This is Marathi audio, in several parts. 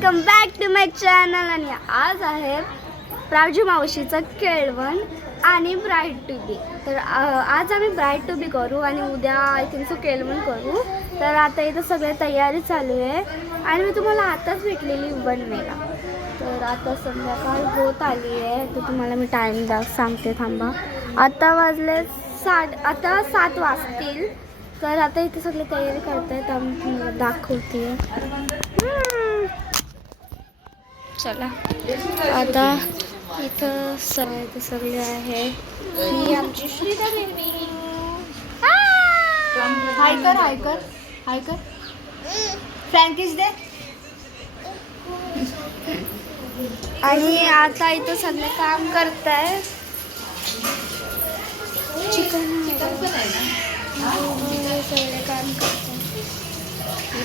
Welcome back to my channel. आणि आज आहे प्राजू मावशीचं केळवण आणि ब्राईड टू बी. तर आज आम्ही ब्राईड टू बी करू आणि उद्या आय थिंक सो केळवण करू. तर आता इथं सगळी तयारी चालू आहे आणि मी तुम्हाला आताच भेटलेली बनवेला. तर आता संध्याकाळ होत आली आहे. तर तुम्हाला मी टाईम सांगते, थांबा. आता वाजले 7 वाजतील. तर आता इथे सगळी तयारी करतायत, आम्ही तुम्हाला दाखवते. चला आता इथं सगळे आहे. ही आमची श्रीदा बेबी. हाय कर हाय कर हाय कर. फ्रँकीज दे. आणि आता इथं सगळे काम करताय. चिकन पण आहे ना. सगळे काम करताय.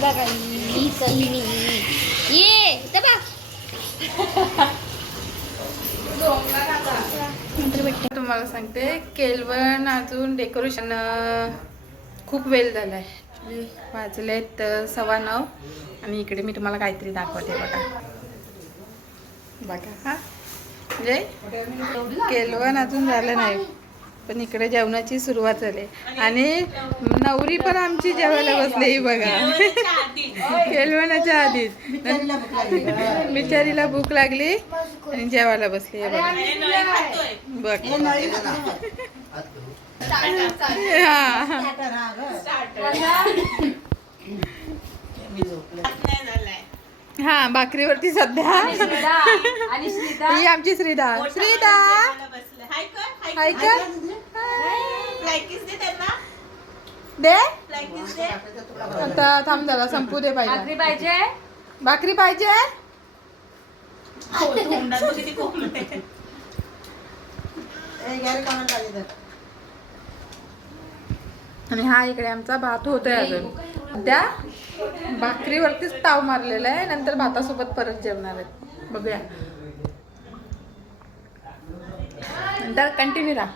बघा ही सही ये बघा. तुम्हाला सांगते, केळवण अजून डेकोरेशन खूप वेळ झाला आहे. वाजलेत 9:15 आणि इकडे मी तुम्हाला काहीतरी दाखवते. बघा हा, म्हणजे केळवण अजून झालं नाही, पण इकडे जेवणाची सुरुवात झाली आणि नवरी पण आमची जेवायला बसली. बघा, केळवणाच्या आधीच बिचारीला भूक लागली आणि जेवायला बसली. बघ हा, भाकरीवरती सध्या. ही आमची श्रीदा. श्रीदा हाय कर. दे आता, थांब जरा संपू दे. पाहिजे भाकरी पाहिजे. आणि हा इकडे आमचा भात होतोय. अजून त्या भाकरीवरतीच ताव मारलेला आहे. नंतर भातासोबत परत जेवणार आहेत. बघूया, नंतर कंटिन्यू राहा.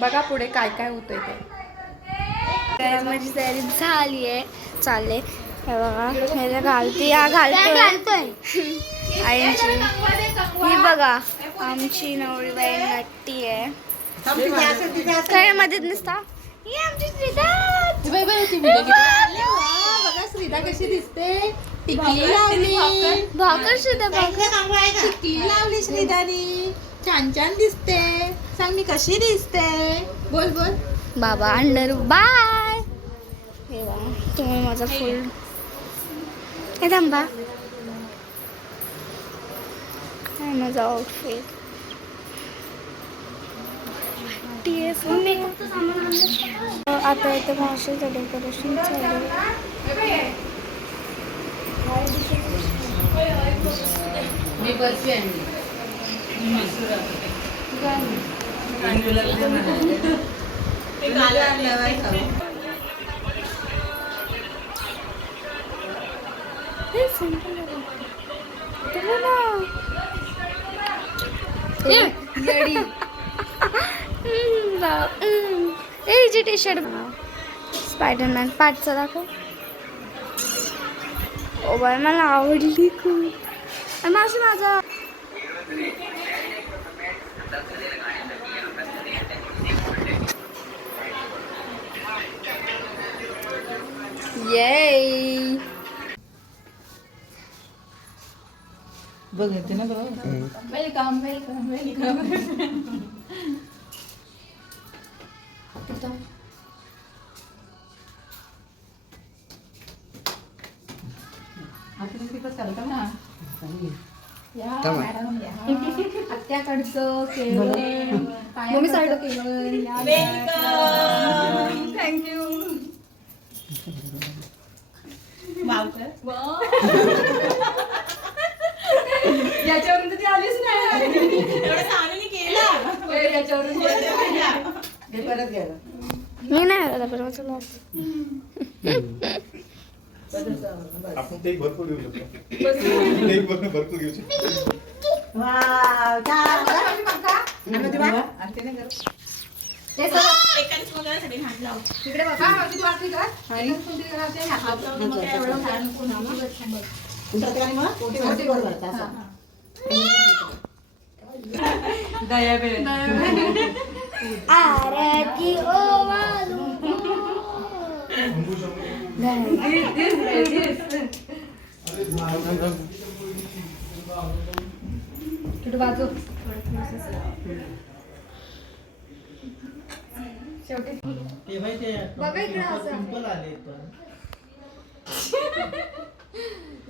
बघा पुढे काय काय होतंय ते. माझी तयारी झाली आहे. चालले हे बघा, हे घालते या घालतोय आईची. ही बघा आमची नवरी बाई नट्टी आहे. काय मध्येच नसता. ही आमची श्रीदा. बघा श्रीदा कशी दिसते. टिकली लावली. भाकर श्रीदा, भाकर टिकली लावली श्रीदानी. छान छान दिसते. सांग मी कशी दिसते. बोल बोल. बाबा अंडर बाय. हे बघा तुम्ही माझा फुल हे थांबा. काय माझा आउटफिट. आता इथे भाषेचं डेकोरेशन चालू आहे. टी शर्ट स्पायडरमॅन पाठचा दाखव. ओ बाय, मला आवडली खूप. मावशी माझा ये बघते ना. बरोबर. Welcome welcome welcome. आत्याकडचं केळवण. थँक्यू. याच्यावरून तर ती आलीच नाही. याच्यावरून परत गेला. मी नाही आला पण चला. आपण ते भरपूर घेऊ शकतो. भरपूर घेऊ शकतो. प्रत्येकाने मग कोटी गोड भरता असं. आरती ओवाळू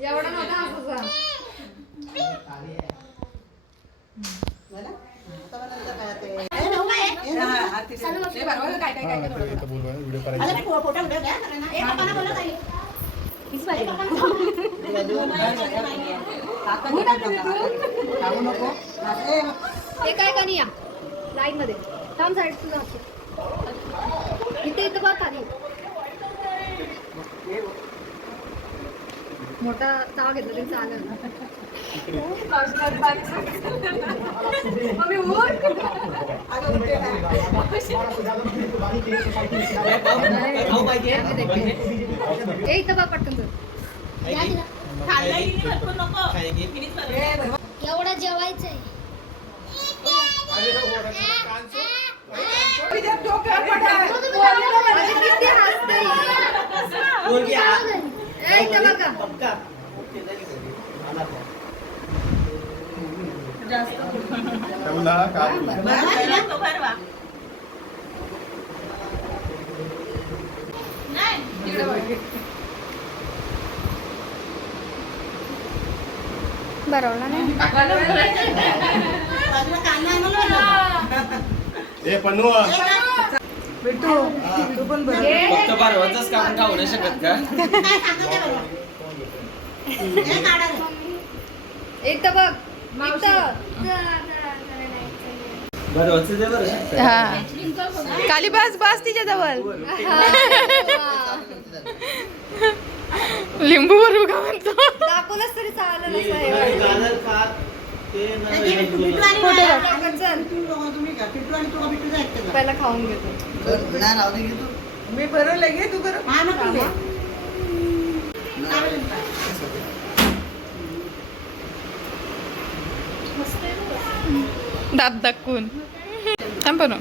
एवढा नव्हता व्हिडिओ करायचा अरे फोटो व्हिडिओ घ्या सगळ्यांना. एक पप्पांना बोलव ताई. सांगू नको. हे काय कनी या लाईन मध्ये थांब साईड तुझा इथे इथं बघ खाली मोठा तावा घेतला तरी चालेल मम्मी उठ. ए इथं बघ पटकन तू एवढं जेवायचंय किती हसते इथं बघा ठेवला का बरोबर नाही बाजूला कांदा आहे मला. ए पन्नू तू पण बरं. फक्त बारवाचंच काम खाऊ नाही शकत का? काय सांगतो ते बरोबर. हे काढा रे. इथं बघ इथं बारवाचं दे बरं. हा खाली बस बस तिच्या जवळ लिंबू भरू का म्हणतो दाखवलंच तरी चालेल असं पिट्टू आणि फोटो मला. काढ. चल तुम्ही घ्या. पिट्टू आणि तुला पिट्टू जायचं का? पहिला खाऊन घेतो मी बरं लगे तू बरं हा नको दे. दात दाखवून थांब पण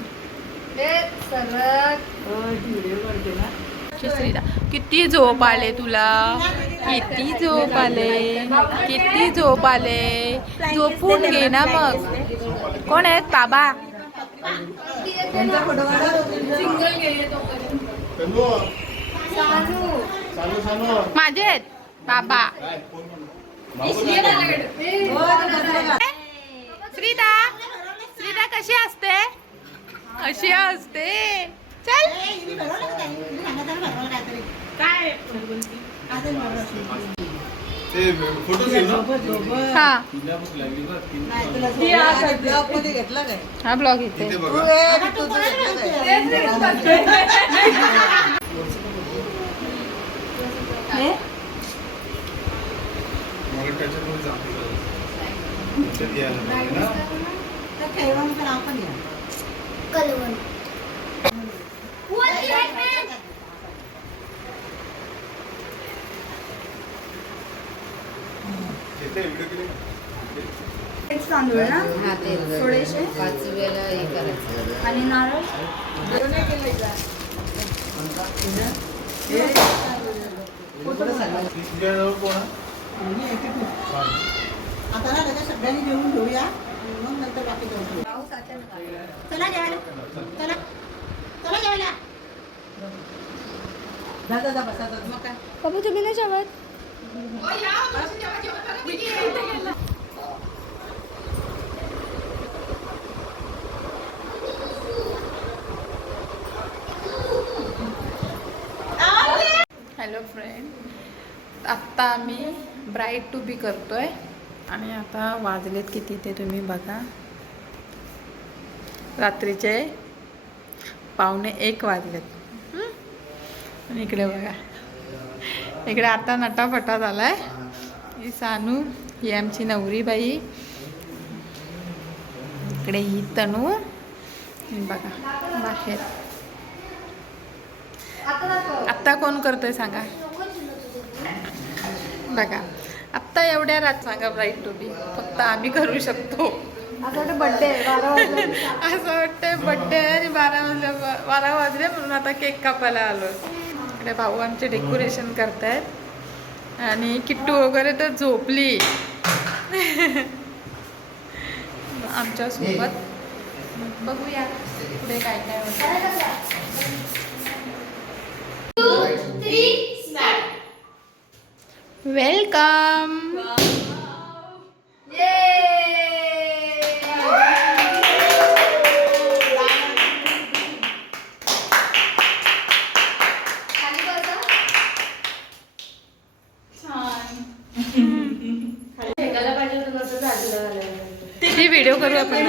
किती झोप आले तुला किती झोप आले किती झोप आले झोपून घे ना मग कोण आहेत बाबा पन्नू सांगू सांगू माझे आहेत बाबा श्रीदा श्रीदा कशी असते कशी असते चल ए, हिने भरवलं का काही? हिने सांगितलं ना भरवलं काहीतरी. काहीतरी भरवलं. ते फोटो घेऊ ना हा नाही, तुला हा ब्लॉग इथे इथे बघा आता तू कोणाला बोलतोय? मग त्याच्यामध्ये जाते त्याच्यात यायला पाहिजे ना तर ठेवांचं नाव पण घ्या. कलवण इथे व्हिडिओ केले तांदूळ ना थोडेसे आणि नारळ तुझ्याजवळ कोण आहे? आता ना लगेच सगळ्यांनी जेवून घेऊया मग नंतर बाकी जेवण करू. चला जेवायला. चला चला जेवायला. जा बसा मग काय. पप्पा तुम्ही नाही जेवत हॅलो फ्रेंड आत्ता आम्ही ब्राईड टू बी करतोय आणि आता वाजलेत किती ते तुम्ही बघा रात्रीचे 1:45 वाजलेत आणि इकडे बघा इकडे आता नटाफटा झालाय ही सानू ही आमची नवरी बाई इकडे ही तनू ही बघा बाहेर आत्ता कोण करतोय सांगा बघा आत्ता एवढ्या रात सांगा ब्राईट टू बी फक्त आम्ही करू शकतो. असं वाटतं बड्डे 12 वाजले. असं वाटतंय बड्डे आणि 12 वाजले म्हणून आता केक कापायला आलो. इकडे भाऊ आमचे डेकोरेशन करतायत आणि किट्टू वगैरे तर झोपली आमच्या सोबत. बघूया पुढे काय काय होतं. वेलकम. ती व्हिडिओ करू आपण.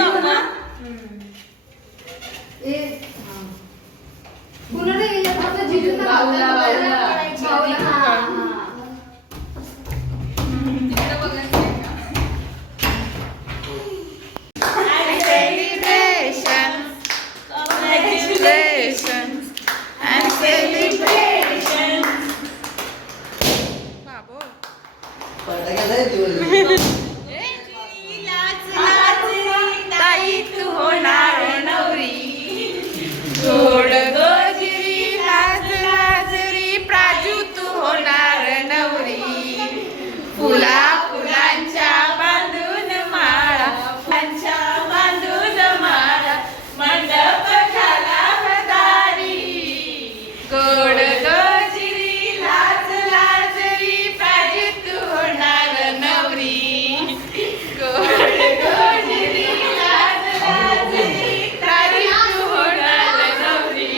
ताई तू होणार नवरी गोड गोजिरी लाज लाजरी प्राजू तू होणार नवरी फुला फुलांच्या बांधून माळा फुलांच्या बांधून माळा मंडप झाला हदारी गोड गोजिरी लाज लाजरी प्राजू तू होणार नवरी गोड गोजिरी लाज लाजरी प्राजू तू होणार नवरी.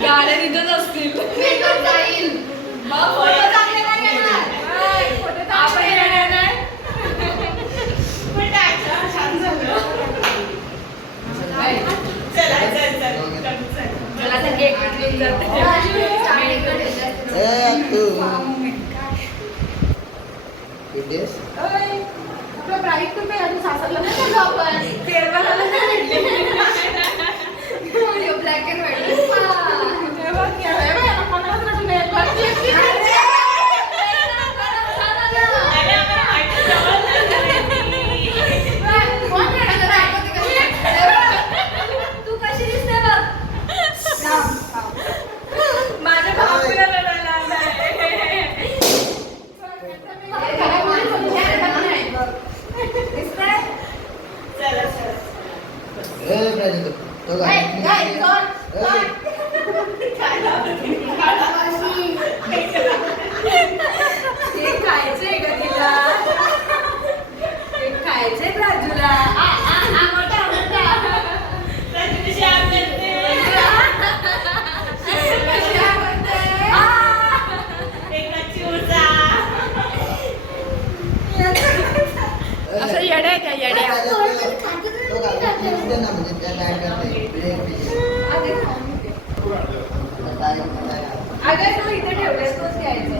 गाड्या तिथंच असतील. ब्लॅक अँड तू कशी दिसते बघ. माझ्या भावाला खायचंय का तिला खायचंय राजूला. असं येड्या आहे का येड्या. अगं तू इथे ठेवलेस तोच घ्यायचं.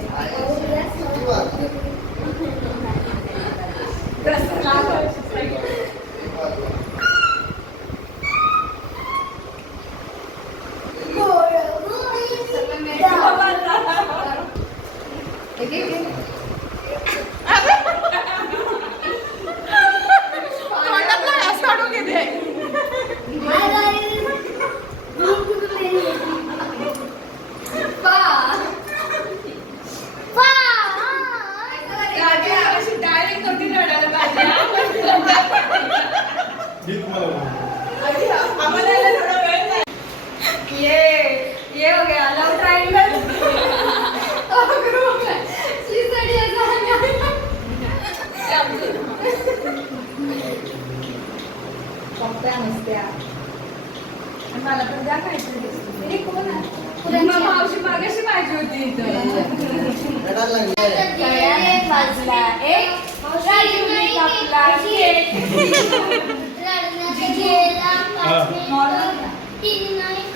ये हो गया लव ट्रायंगल. मला पण द्या खायचं. मावशी मागाशी पाहिजे होती इथं.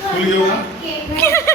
फुल घेऊ ना. आहे